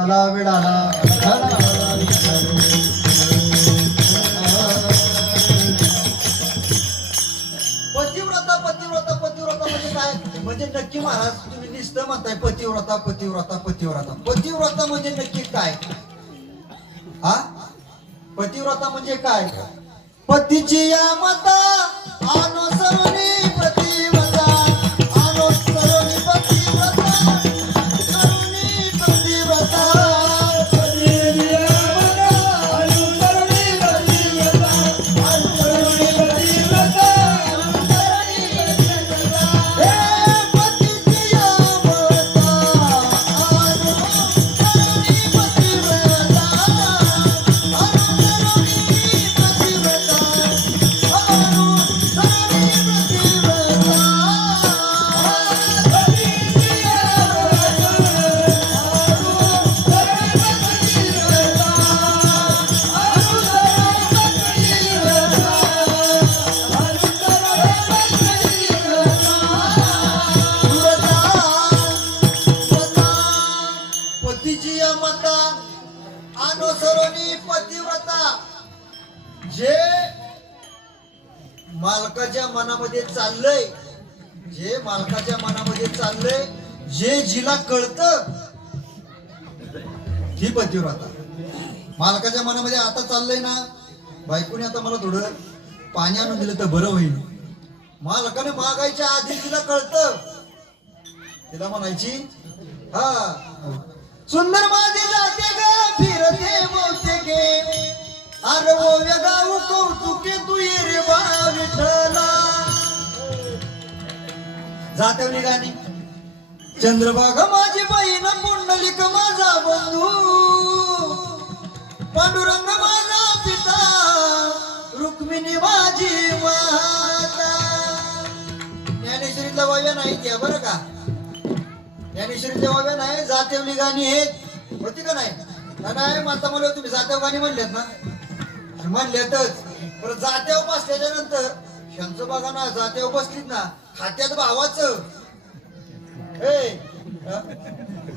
आला पतिव्रता पतिव्रता पतिव्रता म्हणजे काय? म्हणजे नक्की महाराज तुम्ही नुसतं म्हणताय पतिव्रता पतिव्रता पतिव्रता. पतिव्रता म्हणजे नक्की काय? हा? पतिव्रता म्हणजे काय? पतीची या मता अनुसरणी. आता चाललंय ना? बायकोने आता मला थोडं पाणी आणून दिलं तर बरं होईल. मालकाने मागायच्या आधी तिला कळत. तिला म्हणायची हा सुंदर माझे जाते ग फिरते बोलते गे. अरे ओ गाऊ कौतुके तू ये रे बा विठ्ठला. जाते गाणी. चंद्रभागा माझी बहीण पुंडलिक माझा बंधू. पांडुरंग माझा पिता रुक्मिणी माझी माता. ज्ञानेश्वरीतल्या वाव्या नाही त्या बरं का? ज्ञानेश्वरीतल्या वाव्या नाही जातेवली गाणी आहेत. होती का नाही? नाही माता मला तुम्ही जातेव गाणी म्हणल्यात ना? आणि म्हणल्यातच बरं जात्याव बसल्याच्या नंतर त्यांचं बघा ना जात्याव बसलीत ना खात्यात भावाचं. हे?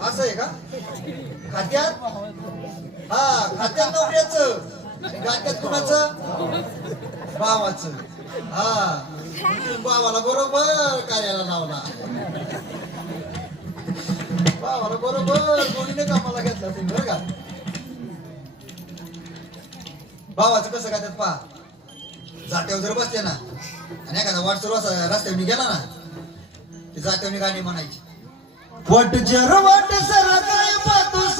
असं आहे का? खात्यात? हा खात्यात नवऱ्याचं. आणि खात्यात कुणाचं? भावाचं. हा. भावाला बरोबर कार्याला लावला. भावाला बरोबर कोणीने कामाला घेतला तुम्ही बरं का? भावाचं कसं काय त्यात पहा. जात्यावर जर बसले ना आणि एखादा वाटसर रस्त्यावर गेला ना ते जात्यावर गाणी म्हणायची. वट जर वाट सर काय पातूस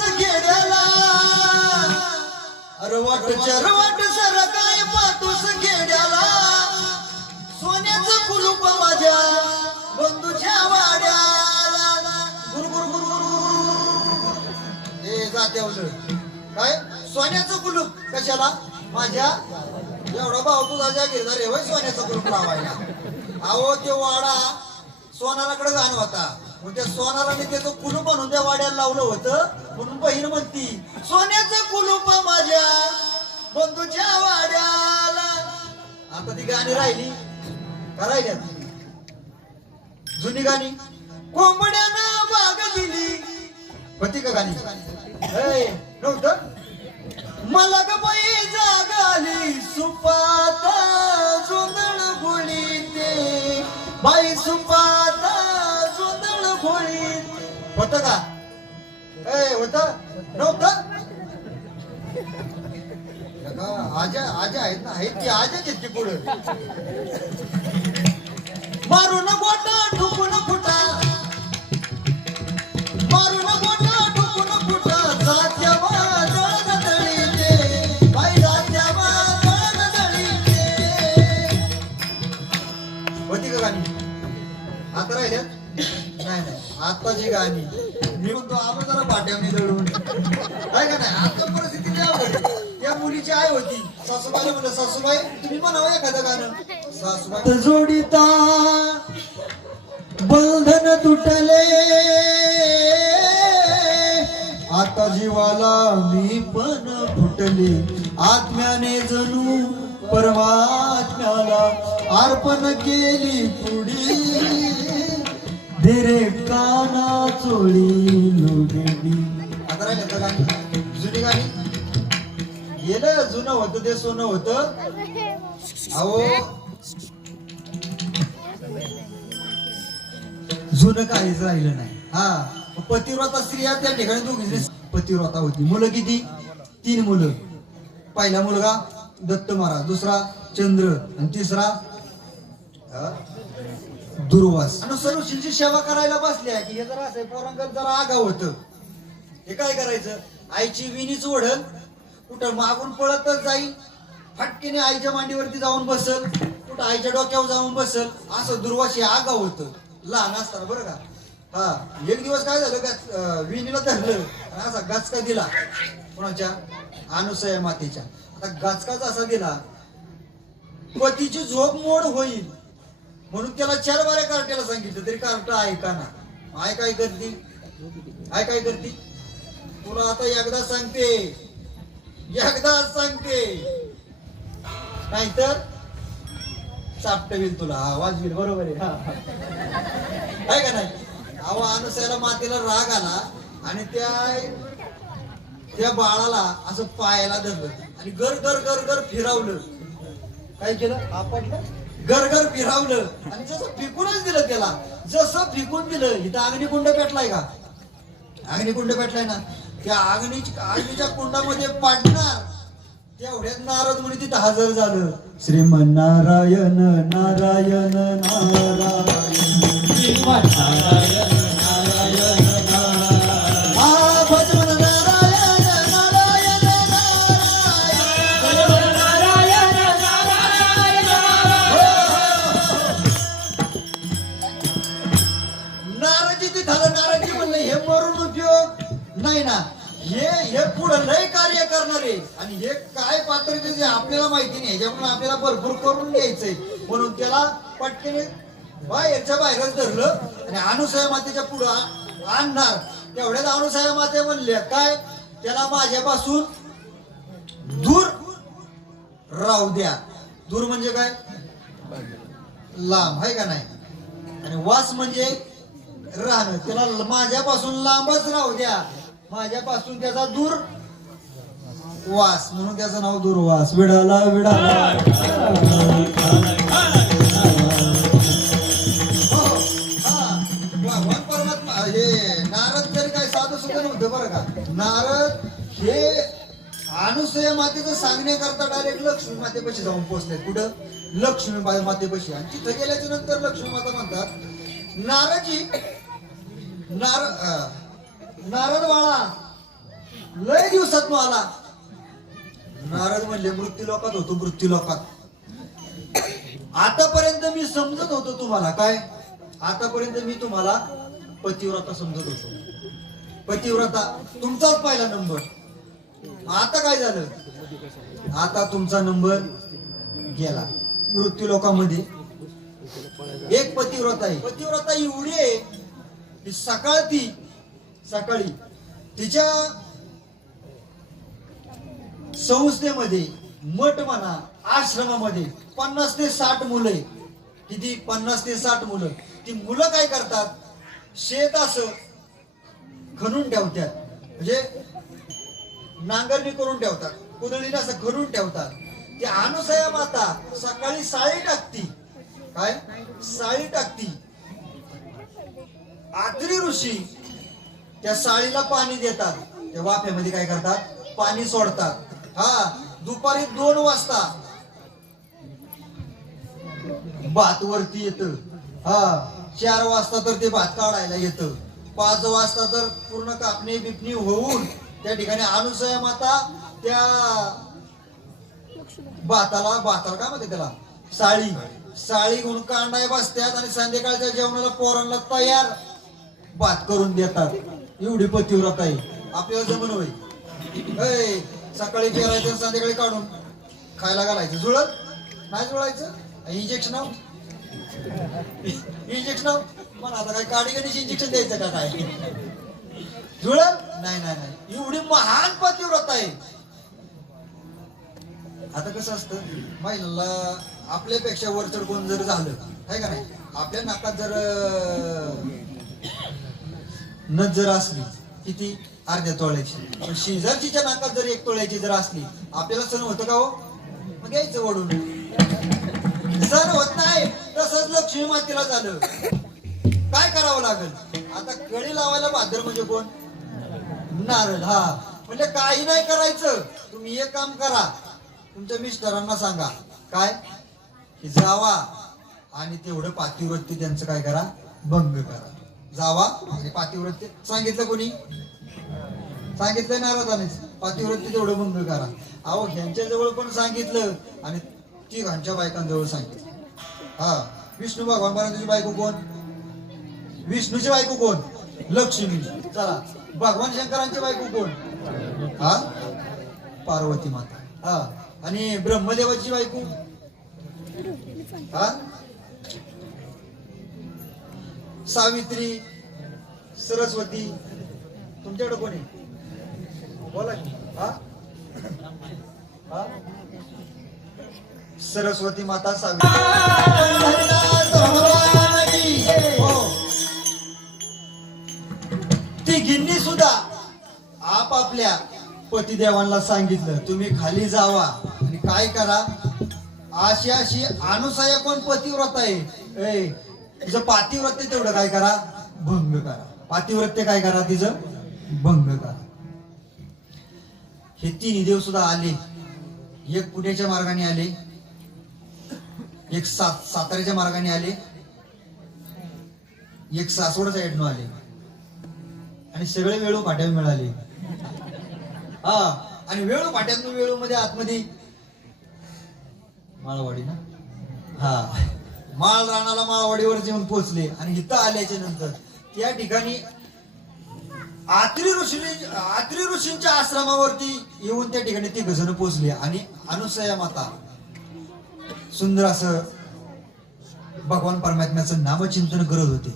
हरवट चरवट सरकाय सर काय पातूस गेड्याला सोन्याचं कुलूप माझ्या बंधूच्या वाड्याला. गुरु गुरु गुरु गुरु हे जाते काय? सोन्याचं कुलूप कशाला? माझ्या? एवढा भाऊ तुझा जा घेणार रे सोन्याचं कुलूप लावायला. अहो ते वाडा सोनाराकडे जाण होता. मग त्या सोनाराने त्याचं कुलूप आणून त्या वाड्याला लावलं होतं म्हणून बहीण म्हणती सोन्याचं कुलूप माझ्या बंधूच्या वाड्याला. आता ती गाणी राहिली. का राहिल्यात जुनी गाणी. कोंबड्यानं बाग दिली. होती का गाणी? नव्हतं? मला ग बाई जागाली सुपाता ए होत? नव्हतं? आजा आजा आहेत ना आहेत ती आजाच आहेत की पुढं मारून बोटा ठुकून फुटा मारून बोटा ठुकून फुटा जात्या होती का गाणी? आता राहिल्या? नाही नाही. आताची गाणी. मी जरा पाट्यावनी दळून काय का नाही? आता परिस्थिती लय अवघड मुलीची आई होती. सासूबाई म्हणलं सासूबाई तुम्ही म्हणावं एखादं गाणं. सासूबाई जोडीता बंधन तुटले. आता जीवाला मी पण फुटले. आत्म्याने जणू परमात्म्याला अर्पण केली पुढी धीरे काना चोळी लोगडी आता राहिले गाणी? जुनी गाणी? गेलं जुनं होतं ते सोनं होतं. अहो. जुनं काहीच राहिलं नाही. हा. पतिव्रता स्त्रिया त्या ठिकाणी दोघी पतिव्रता होती. मुलं किती? तीन मुलं. पहिला मुलगा दत्त महाराज दुसरा चंद्र आणि तिसरा दुर्वास. आणि सर्वशीलची सेवा करायला बसल्या की हे जरा असं पोरांकड जरा आगाव होत. हे काय करायचं? आईची विणीच ओढल कुठं मागून पळतच जाईल फटकेने आईच्या मांडीवरती जाऊन बसल कुठं आईच्या डोक्यावर जाऊन बसल असं दुर्वाशी आगाव होतं. लहान असताना बरं का? हा एक दिवस काय झालं गाच विणीला धरलं आणि असा गाचका दिला कोणाच्या? अनुसया मातेच्या. आता गाचकाच असा दिला पतीची झोप मोड होईल. म्हणून त्याला चार बाऱ्या कार्ट्याला सांगितलं तरी कार्ट ऐका ना. आय काय करती? आय काय करती? तुला आता एकदा सांगते. एकदा सांगते. नाहीतर चापट तुला. आवाज येईल. बरोबर आहे. हा, काय का नाही? अहो अनुसयाला मातेला राग आला आणि त्या त्या बाळाला असं पायाला धरलं आणि गर गर गर गर फिरवलं. काय केलं? आपटलं. गरगर फिरावलं. आणि जसं फिकूनच दिलं त्याला जसं फिकून दिलं इथं अग्निकुंड पेटलाय का? अग्निकुंड पेटलाय ना. त्या अग्नी अग्नीच्या कुंडामध्ये पाडणार. तेवढ्यात नारद म्हणे तिथं हजर झालं. श्रीमन नारायण नारायण. नारायण श्रीमान नारायण हे काय पात्र जे आपल्याला माहिती नाही ह्याच्यामुळे आपल्याला भरपूर करून घ्यायचंय. म्हणून त्याला पटकेने याच्या बाहेरच धरलं आणि अनुसया मातेच्या पुढं आणणार. तेवढ्याच अनुसया माते म्हणल्या काय? त्याला माझ्यापासून दूर राहू द्या. दूर म्हणजे काय? लांब आहे का नाही? आणि वास म्हणजे राहणं. त्याला माझ्यापासून लांबच राहू द्या. माझ्यापासून त्याचा दूर वास म्हणून त्याचं नाव दुर्वास. विडाला विडाला. हो, हा. भगवान परमात्मा. हे नारद तरी काय साधं सुद्धा नव्हतं बरं का? नारद हे अनुसया मातेचं सांगण्याकरता डायरेक्ट लक्ष्मी मातेपाशी जाऊन पोहोचले कुठं? लक्ष्मी मातेपाशी. आणि तिथं गेल्याच्यानंतर लक्ष्मी माता म्हणतात नारदजी नार नारद वाळा लय दिवसात आला. नारद म्हणले मृत्यू लोकात होतो मृत्यू लोकात आतापर्यंत मी समजत होतो तुम्हाला काय? आतापर्यंत मी तुम्हाला पतिव्रता समजत होतो. पतिव्रता तुमचाच पहिला नंबर. आता काय झालं? आता तुमचा नंबर गेला. मृत्यू लोकांमध्ये एक पतिव्रता आहे. पतिव्रता एवढी आहे की सकाळ ती सकाळी तिच्या संस्थेमध्ये मठ म्हणा आश्रमामध्ये पन्नास ते साठ मुलं किती? पन्नास ते साठ मुलं. ती मुलं काय करतात? शेत असं खणून ठेवतात. म्हणजे नांगरणी करून ठेवतात. कुदळीने असं खणून ठेवतात. ती अनुसया माता सकाळी साळी टाकती. काय? साळी टाकती. आत्री ऋषी त्या साळीला पाणी देतात. त्या वाफ्यामध्ये काय करतात? पाणी सोडतात. हा दुपारी दोन वाजता. भात वरती येत. हा चार वाजता तर ते भात काढायला येत. पाच वाजता तर पूर्ण कापणी बिपणी होऊन त्या ठिकाणी अनुसया माता त्या भाताला भाताला काय म्हणते त्याला? साळी. साळी घेऊन कांडाय बसतात आणि संध्याकाळच्या जेवणाला पोरांना तयार भात करून देतात. एवढी पतिव्रता आहे. आपल्याला जमन होईल सकाळी पेरायचं संध्याकाळी काढून खायला घालायचं. जुळत? नाही जुळायचं? इंजेक्शन इंजेक्शन पण आता काय काडी गणेश इंजेक्शन द्यायचं का काय? जुळत? नाही नाही नाही. एवढी महान पतिव्रत आहे. आता कसं असतं? महिलाला आपल्यापेक्षा वरचढ कोण जर झालं आहे का नाही? आपल्या नाकात जर नजर नथ जर असली किती अर्ध्या तोळ्याची. पण शेजारचीच्या नाकात जर एक तोळ्याची जर असली आपल्याला सण होतं का हो? मग घ्यायचं ओढून. सण होत नाही तसंच लक्ष्मी मातेला झालं. काय करावं लागेल? आता कळी लावायला भाद्र म्हणजे कोण? नारळ. हा. म्हणजे काही नाही करायचं. तुम्ही एक काम करा. तुमच्या मिस्टरांना सांगा. काय? जावा आणि तेवढं पातिवृत्ती त्यांचं काय करा? भंग करा. जावा आणि पातिवृत्ती. सांगितलं कोणी? सांगितलं नारदानेच पातिवृत्ती तेवढं मंगळ करा अहो ह्यांच्याजवळ पण सांगितलं आणि ती घांच्या बायकांजवळ सांगितलं. हा विष्णू भगवान महाराजांची बायको कोण? विष्णूची बायको कोण? लक्ष्मी. चला भगवान शंकरांची बायको कोण? हा? पार्वती माता. हा आणि ब्रह्मदेवाची बायको? हा? सावित्री सरस्वती. तुमच्याकडे कोण आहे? बोला की. हा? हा? सरस्वती माता हो. ती गिन्नी सुद्धा आपापल्या पतिदेवांना सांगितलं तुम्ही खाली जावा आणि काय करा? अशी अशी अनुसया कोण पतिव्रत आहे? ए, तिचं पातिव्रत्य तेवढं काय करा? भंग करा. पातिव्रत्य काय करा तिचं? भंग करा. हे तीन देव सुद्धा आले. एक पुण्याच्या मार्गाने आले. एक सात साताऱ्याच्या मार्गाने आले. एक सासवड साईडनं आले. आणि सगळे वेळो पाट्या मिळाले. हा आणि वेळू फाट्यात वेळो मध्ये आतमध्ये माळवाडी ना? हा. माळ राणाला माळवाडीवर जेवण पोहोचले आणि इथं आल्याच्यानंतर त्या ठिकाणी आत्री ऋषी आत्री ऋषींच्या आश्रमावरती येऊन त्या ठिकाणी ती जण पोचली आणि अनुसया माता सुंदर असं भगवान परमात्म्याचं नामचिंतन करत होते.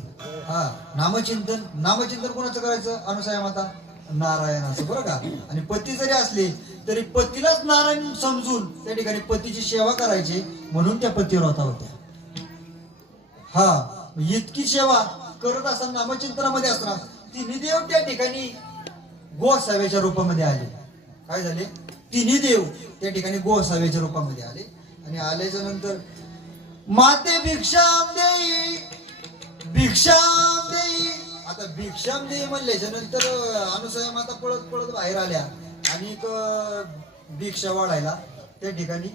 हा नामचिंतन नामचिंतन कोणाचं करायचं? अनुसया माता? नारायणाचं बरं का? आणि पती जरी असले तरी पतीलाच नारायण समजून त्या ठिकाणी पतीची सेवा करायची म्हणून त्या पतिव्रता होत्या. हा इतकी सेवा करत असताना नामचिंतनामध्ये असताना तिन्ही देव त्या ठिकाणी गोसाव्याच्या रूपामध्ये आले. काय झाले? तिन्ही देव त्या ठिकाणी गोसाव्याच्या रूपामध्ये आले. आणि आल्याच्यानंतर माते भिक्षाम देई भिक्षाम देई. आता भिक्षाम देई म्हणल्याच्या नंतर अनुसया माता पळत पळत बाहेर आल्या. आणि एक भिक्षा वाढायला त्या ठिकाणी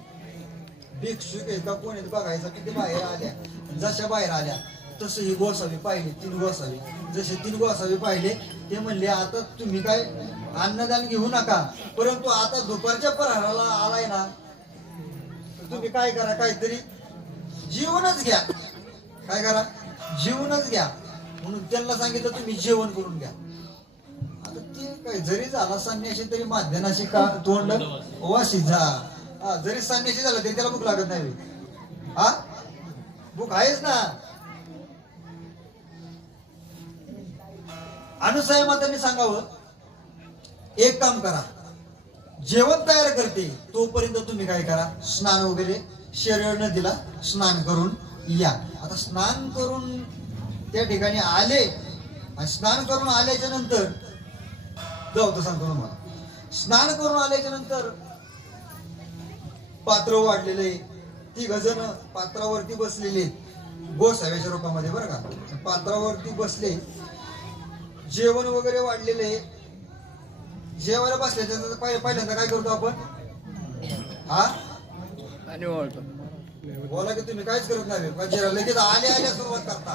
भिक्षुक आहेत का कोण बघायचं की ते बाहेर आल्या. जशा बाहेर आल्या. तसे ही गोसावे पाहिले तीन गोसावे. जसे तीन गोसावे पाहिले ते म्हणले आता तुम्ही काय अन्नदान घेऊ नका परंतु आता दुपारच्या प्रहाराला आलाय ना तुम्ही काय करा काहीतरी? जीवनच घ्या. काय करा? जीवनच घ्या. म्हणून त्यांना सांगितलं तुम्ही जेवण करून घ्या. आता ते काय जरी झाला संन्याशी तरी माध्यानाशी का तोंड? वाशी जा हा जरी संन्याशी झाला तरी त्याला भूक लागत नाही हा? भूक आहेच ना. अनुसया मातांनी सांगावं एक काम करा. जेवण तयार करते तोपर्यंत तुम्ही काय करा स्नान वगैरे शरीर नदीला स्नान करून या. आता स्नान करून त्या ठिकाणी आले आणि स्नान करून आल्याच्यानंतर जाऊ तर सांगतो मला स्नान करून आल्याच्यानंतर पात्र वाढलेले ती गजन पात्रावरती बसलेले. गोसाव्याच्या रूपामध्ये बरं का. पात्रावरती बसले जेवण वगैरे वाढलेले जेवायला बसल्याच्या पहिल्यांदा काय करतो आपण? हा? आणि वळतो बोला की तुम्ही काहीच करत नाही लगेच आले आल्या सुरुवात करता.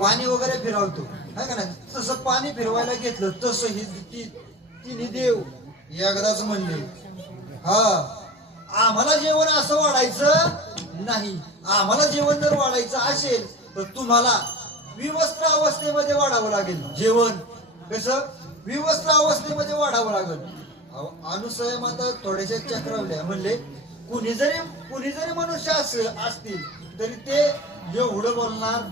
पाणी वगैरे फिरवतो. है का नाही? तसं पाणी फिरवायला घेतलं तसं ही ती- तिन्ही देव एकदाच म्हणले. हा. आम्हाला जेवण असं वाढायचं नाही. आम्हाला जेवण जर वाढायचं असेल तर तुम्हाला विवस्त्र अवस्थेमध्ये वाढावं लागेल. जेवण. कसं? विवस्त्र अवस्थेमध्ये वाढावं लागेल. अहो, अनुसया माता थोड्याशा चक्रवल्या म्हणले कुणी जरी कुणी जरी मनुष्य अस असतील तरी ते एवढं बोलणार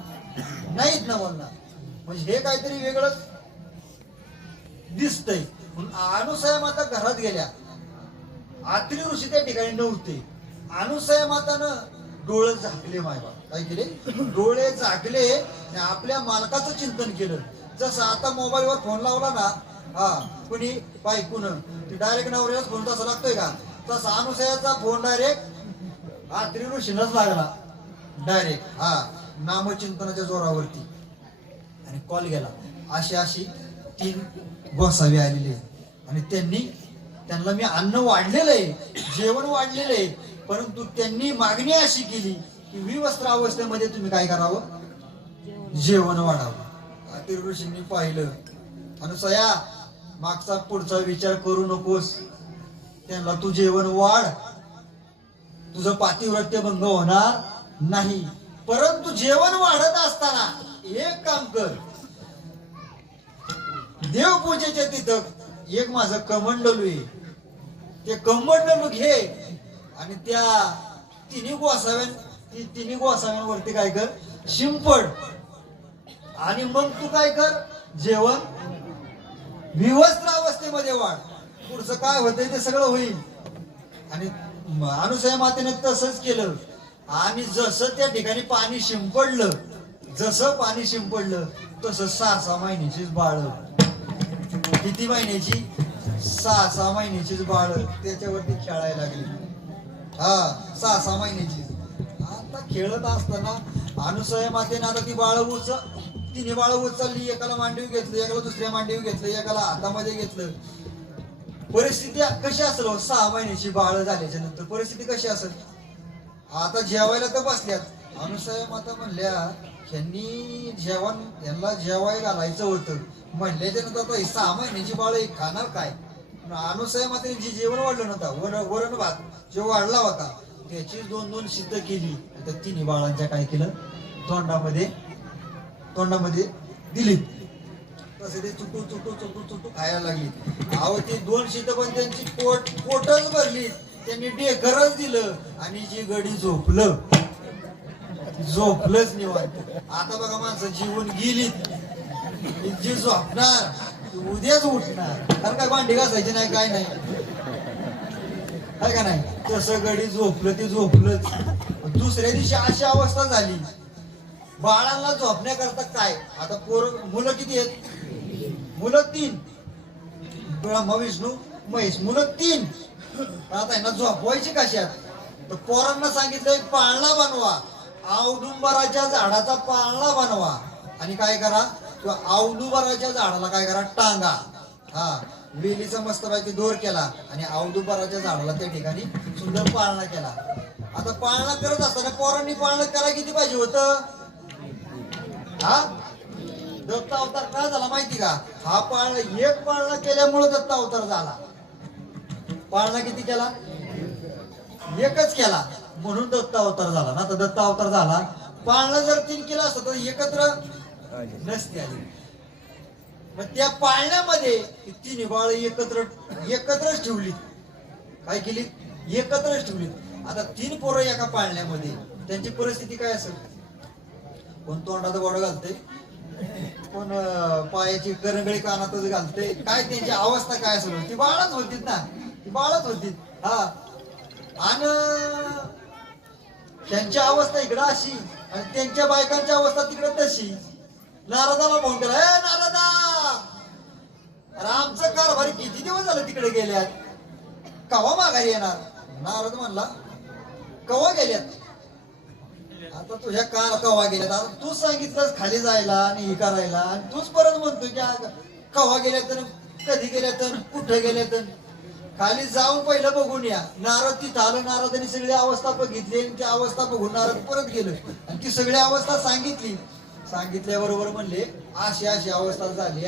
नाहीत ना बोलणार. म्हणजे हे काहीतरी वेगळंच दिसतंय. अनुसया माता घरात गेल्या. आत्री ऋषी त्या ठिकाणी नव्हते. अनुसया मातानं डोळे झाकले मायबा काय केले डोळे झाकले आपल्या मालकाचं चिंतन केलं. जसं आता मोबाईलवर फोन लावला ना हा कुणी? बायकून ती डायरेक्ट नवऱ्यालाच फोन तसा लागतोय का? तसा अनुसयाचा फोन डायरेक्ट हा ऋषीनच लागला. डायरेक्ट हा नामचिंतनाच्या जोरावरती. आणि कॉल गेला. अशी अशी तीन गोसावी आलेली आहेत. आणि त्यांनी त्यांना मी अन्न वाढलेलं आहे जेवण वाढलेलं आहे परंतु त्यांनी मागणी अशी केली की विवस्त्र अवस्थेमध्ये तुम्ही काय करावं? जेवण वाढावं. अति ऋषींनी पाहिलं. अनुसया मागचा पुढचा विचार करू नकोस. त्यांना तू जेवण वाढ. तुझं पातिव्रत्य भंग होणार नाही. परंतु जेवण वाढत असताना एक काम कर. देवपूजेच्या तिथं एक माझं कमंडलू आहे. ते कमंडलू घे. आणि त्या तिन्ही गोसाव्यात ती तिन्ही गोसाव्यांवरती काय कर? शिंपड. आणि मग तू काय कर? जेवण. विवस्त्र अवस्थेमध्ये वाढ. पुढचं काय होतंय ते सगळं होईल. आणि अनुसया मातेने तसंच केलं. आणि जसं त्या ठिकाणी पाणी शिंपडलं जसं पाणी शिंपडलं तसं सहा सहा महिन्याचीच बाळ. किती महिन्याची? सहा सहा महिन्याचीच बाळ. त्याच्यावरती खेळायला लागली. हा सहा सहा महिन्याची. आता खेळत असताना अनुसया मातेने आता ती बाळ उच तिने बाळ उचलली एकाला मांडीव घेतलं एकाला दुसऱ्या मांडीव घेतलं एकाला हातामध्ये घेतलं. परिस्थिती कशी असेल हो? सहा महिन्याची बाळ झाल्याच्यानंतर परिस्थिती कशी असेल? आता जेवायला तर बसल्यात. अनुसया माता म्हणल्या ह्यांनी जेवण यांना जेवाय घालायचं होतं. म्हणल्याच्या नंतर आता सहा महिन्याची बाळ खाणार काय? अनुसया मातेने जे जेवण वाढलं नव्हतं वरण वरण भात जे वाढला होता त्याची दोन दोन सिद्ध केली. तर तिन्ही बाळांच्या काय केलं? तोंडामध्ये तोंडामध्ये दिली तसे ते चुटू चुटू चुटू चुटू खायला लागली. अहो ते दोन सिद्ध पण त्यांची पोट पोटच भरली. त्यांनी डेकरच दिलं आणि जी गडी झोपलं झोपलंच निवांत. आता बघा माणसं जीवन गेली. जी झोपणार उद्याच उठणार. कारण काय भांडी घासायची नाही काय नाही. काय का नाही? तसं गडी झोपलं ते झोपलंच. दुसऱ्या दिवशी अशी अवस्था झाली. बाळांना झोपण्याकरता काय? आता पोर मुलं किती आहेत? मुलं तीन. ब्रह्मा विष्णू महेश मुलं तीन. आता यांना झोपवायची कशात? तर पोरांना सांगितलंय पाळणा बनवा. औदुंबराच्या झाडाचा पाळणा बनवा. आणि काय करा? किंवा औदुंबराच्या झाडाला काय करा? टांगा. हा. वेलीचा मस्तपैकी दोर केला आणि औदुपाराच्या झाडाला त्या ठिकाणी सुंदर पाळणा केला. आता पाळणा करत असताना पोरांनी पाळणा करायला किती पाहिजे होतं? हा? दत्ता अवतार काय झाला माहिती का? हा पाळणा एक पाळणा केल्यामुळे दत्ता अवतार झाला. पाळणा किती केला? एकच केला. म्हणून दत्ता अवतार झाला ना. तर दत्ता अवतार झाला. पाळणा जर तीन केला असतं तर एकत्र नसते आली. मग त्या पाळण्यामध्ये ती तिन्ही बाळ एकत्र एकत्रच ठेवली काय केली एकत्रच ठेवली आता तीन पोरं एका पाळण्यामध्ये त्यांची परिस्थिती काय असेल? कोण तोंडात गोड घालते कोण पायाची करंगळी कानातच घालते काय त्यांची अवस्था काय असेल? ती बाळच होतीत ना. ती बाळच होती हा. आणि त्यांची अवस्था इकडं अशी आणि त्यांच्या बायकांची अवस्था तिकडं तशी. नारदाला फोन केला. ए नारदा! अरे आमचं कारभारी किती दिवस झालं तिकडे गेल्यात? कवा माघारी येणार? नारद म्हणला कवा गेल्यात? आता तुझ्या कार कवा गेल्यात? आता तूच सांगितलंस खाली जायला आणि हे करायला. आणि तूच परत म्हणतोय की कवा गेल्या तर कधी गेल्या तर कुठं गेल्या तर खाली जाऊन पहिलं बघून या. नारद तिथं आलं. नारदाने सगळी अवस्था बघितली आणि ती अवस्था बघून नारद परत गेलं. आणि ती सगळी अवस्था सांगितली. सांगितल्याबरोबर म्हणले अशी अशी अवस्था झाली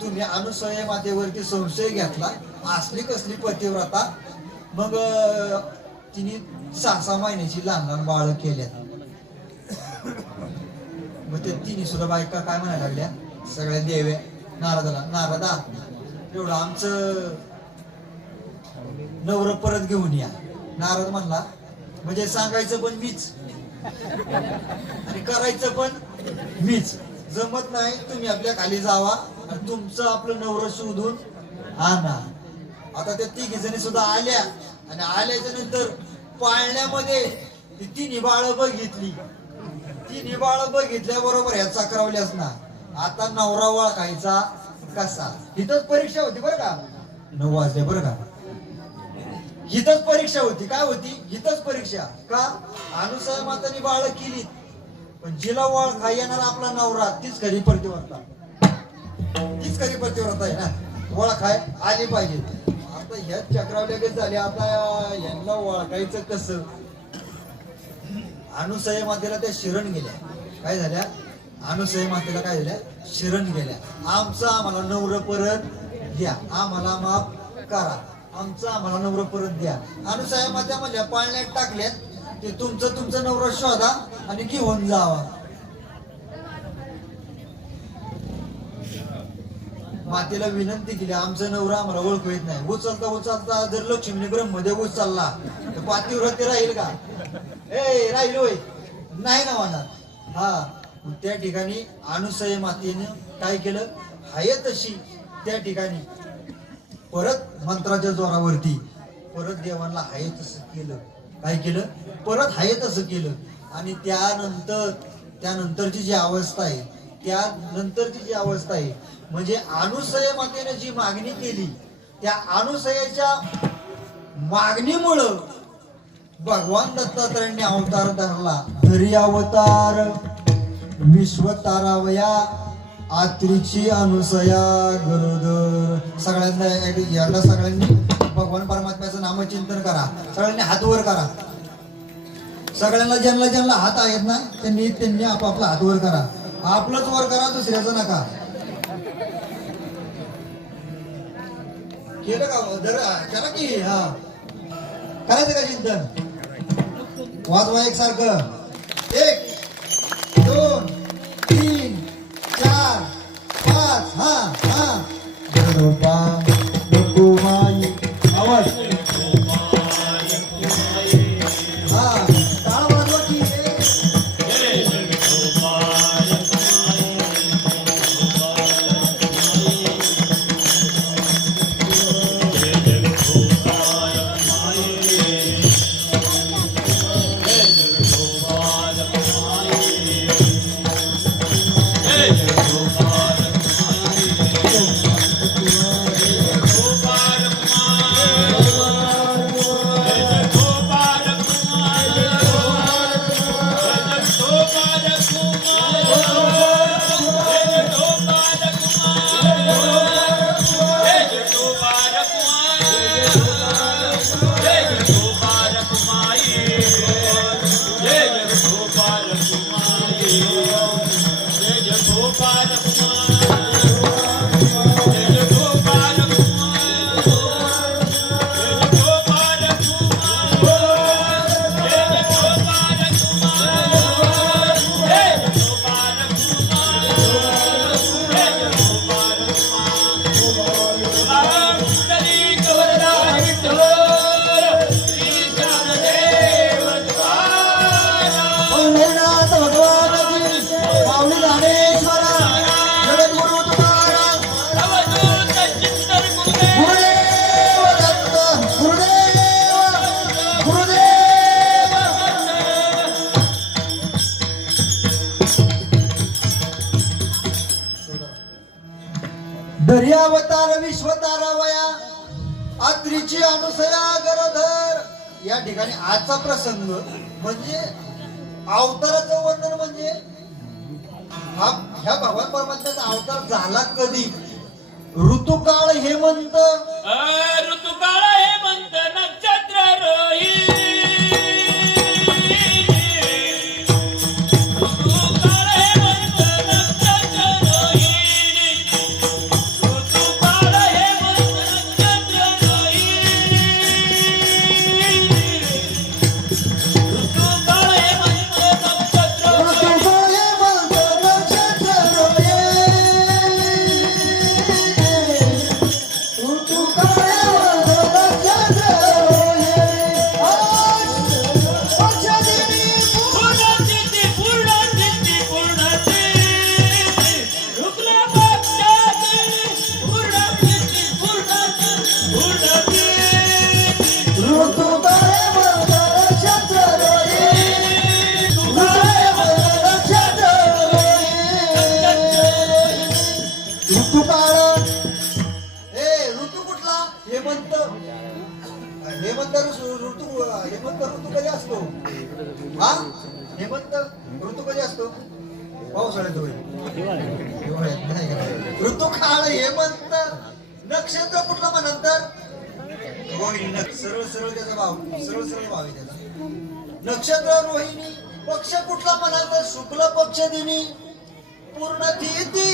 तुम्ही अनुसया मातेवरती संशय घेतला असली कसली पतिव्रता. मग तिने सहा सहा महिन्याची लहान लहान बाळ केल्यात. मग ते तिने सुद्धा बायका काय म्हणायला लागल्या? सगळ्या देव्या नारदाला नारदा एवढं आमचं नवर परत घेऊन या. नारद म्हणला म्हणजे सांगायचं पण मीच. आणि करायचं पण मीच. जमत नाही तुम्ही आपल्या खाली जावा आणि तुमचं आपलं नवर शोधून आणा. आता त्या तिघी जणी सुद्धा आल्या आणि आल्याच्यानंतर पाळण्यामध्ये ती निबाळ बघितली. ती निबाळ बघितल्या बरोबर ह्या चक्रावल्याच ना आता नवरा ओळखायचा कसा? इथंच परीक्षा होती बरं का? नऊ वाजले बरं का? इथंच परीक्षा होती. काय होती? इथंच परीक्षा. का? अनुसया माता निबाळ केली पण जिला वाळ खाई येणार आपला नवरा तीच खरी प्रतिवर्ता तीच खरी प्रतिवर्ता आहे ना? वळ खाय आली पाहिजे. आता ह्या चक्रावल्या लगेच झाले. आता यांना ओळखायचं कसं? अनुसय मातेला त्या शिरण गेल्या. काय झाल्या? अनुसय मातेला काय झाल्या? शिरण गेल्या. आमचं आम्हाला नवर परत द्या. आम्हाला माफ करा. आमचं आम्हाला नवर परत द्या. अनुसया मात्या म्हणल्या पाळण्यात टाकल्यात. ते तुमचं तुमचं नवरा शोधा आणि घेऊन जावा. मातेला विनंती केली आमचं नवरा आम्हाला ओळखू येत नाही. उचलता उचलता जर लक्ष्मीने ब्रह्मदेव उचलला तर पातिव्रते राहील का? ए राहील होय. नाही ना होणार हा त्या ठिकाणी अनुसय मातेने काय केलं? हाय तशी. त्या ठिकाणी. परत मंत्राच्या जोरावरती परत देवांना हाय तसं केलं. काय केलं परत आहे तसं केलं. आणि त्यानंतर त्यानंतरची जी अवस्था आहे त्यानंतरची जी अवस्था आहे म्हणजे अनुसय मातेने जी मागणी केली त्या अनुसयाच्या मागणीमुळं भगवान दत्तात्रयांनी अवतार धरला. धरी अवतार विश्वतारावया आत्रीची अनुसया गरोदर. सगळ्यांना याला सगळ्यांनी भगवान परमात्म्याचं नामचिंतन करा. सगळ्यांनी हात वर करा. सगळ्यांना ज्यांना ज्यांना हात आहेत ना त्यांनी त्यांनी आपापला हात वर करा. आपलंच वर करा दुसऱ्याचं नका. केलं का हो? जर करा की हा. करायचं का चिंतन? वाजवा एक सारखं एक. पाच हा हा ठिकाणी आजचा प्रसंग म्हणजे अवताराचं वर्णन म्हणजे हा ह्या भगवान परमात्म्याचा अवतार झाला कधी? ऋतुकाळ हेमंत. ऋतुकाळ हेमंत नक्षत्र रोहिणी ऋतू काळ हे हेमंत नक्षत्र कुठलं मग नंतर? रोहिणी सरळ सरळ त्याचा भाव सरळ सरळ भाव आहे त्याचा. नक्षत्र रोहिणी पक्ष कुठला म्हणाल तर शुक्ल पक्ष दिनी. पूर्ण तिथी.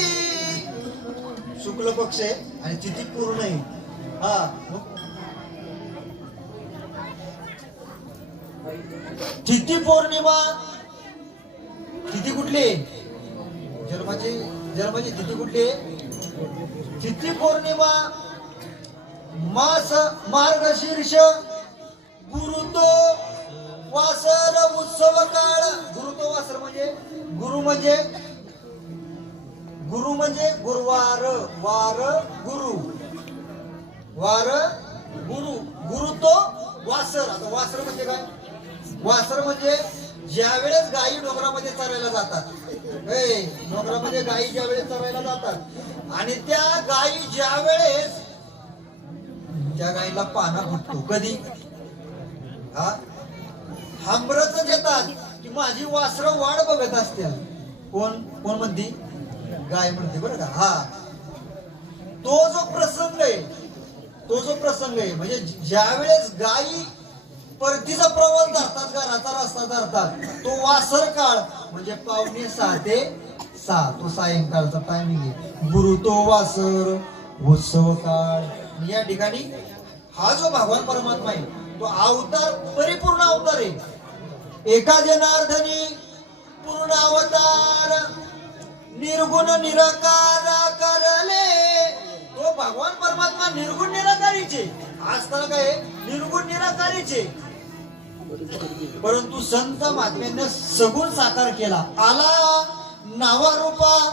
शुक्ल पक्ष आहे आणि तिथी पूर्ण आहे. हा तिथी पौर्णिमा. तिथी कुठली आहे? जन्माची जन्माची तिथी कुठली आहे? तिथी पौर्णिमा मास मार्गशीर्ष गुरुतो वासर उत्सव काळ. गुरुतो वासर म्हणजे? गुरु म्हणजे? गुरु म्हणजे गुरुवार वार गुरु. वार गुरु. गुरु तो वासर. आता वासर म्हणजे काय? वासर म्हणजे ज्या वेळेस गायी डोंगरामध्ये चरायला जातात डोंगरामध्ये गायी ज्या वेळेस चरायला जातात आणि त्या गायी ज्या वेळेस त्या गायीला पाना फुटतो कधी? हा? हांबरच देतात की माझी वासर वाढ बघत असतील. कोण? कोण म्हणती? गाय म्हणते बरं का? हा. तो जो प्रसंग आहे तो जो प्रसंग आहे म्हणजे ज्या वेळेस गायी परतीचा प्रवास धरतात घराचा रस्ता धरतात. तो वासर काळ म्हणजे पावणे सहा ते सहा. तो सायंकाळचा टायमिंग आहे. गुरु तो वासर उत्सव काळ. म्हणजे या ठिकाणी हा जो भगवान परमात्मा आहे तो अवतार परिपूर्ण अवतार आहे. एका जनार्दनी पूर्ण अवतार निर्गुण निराकार करले. तो भगवान परमात्मा निर्गुण निराकारीचे. आज तर काय निर्गुण निराकारीचे. परंतु संत महात्म्याने सगुण साकार केला. आला नावारूपा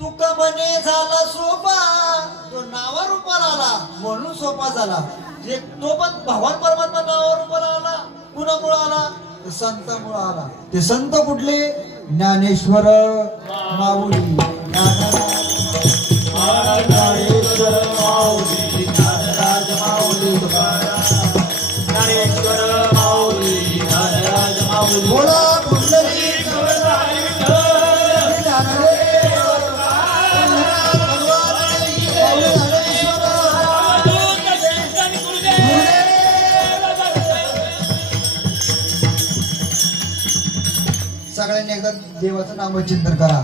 तुका म्हणे झाला सोपा. तो नावारूपाला आला म्हणून सोपा झाला. जे तो पण भगवान परमात्मा नावारूपाला आला कुणामुळे आला? तर संतामुळे आला. ते संत कुठले? ज्ञानेश्वर माऊली. सगळ्यांनी एकदा देवाचं नाम चिंतन करा.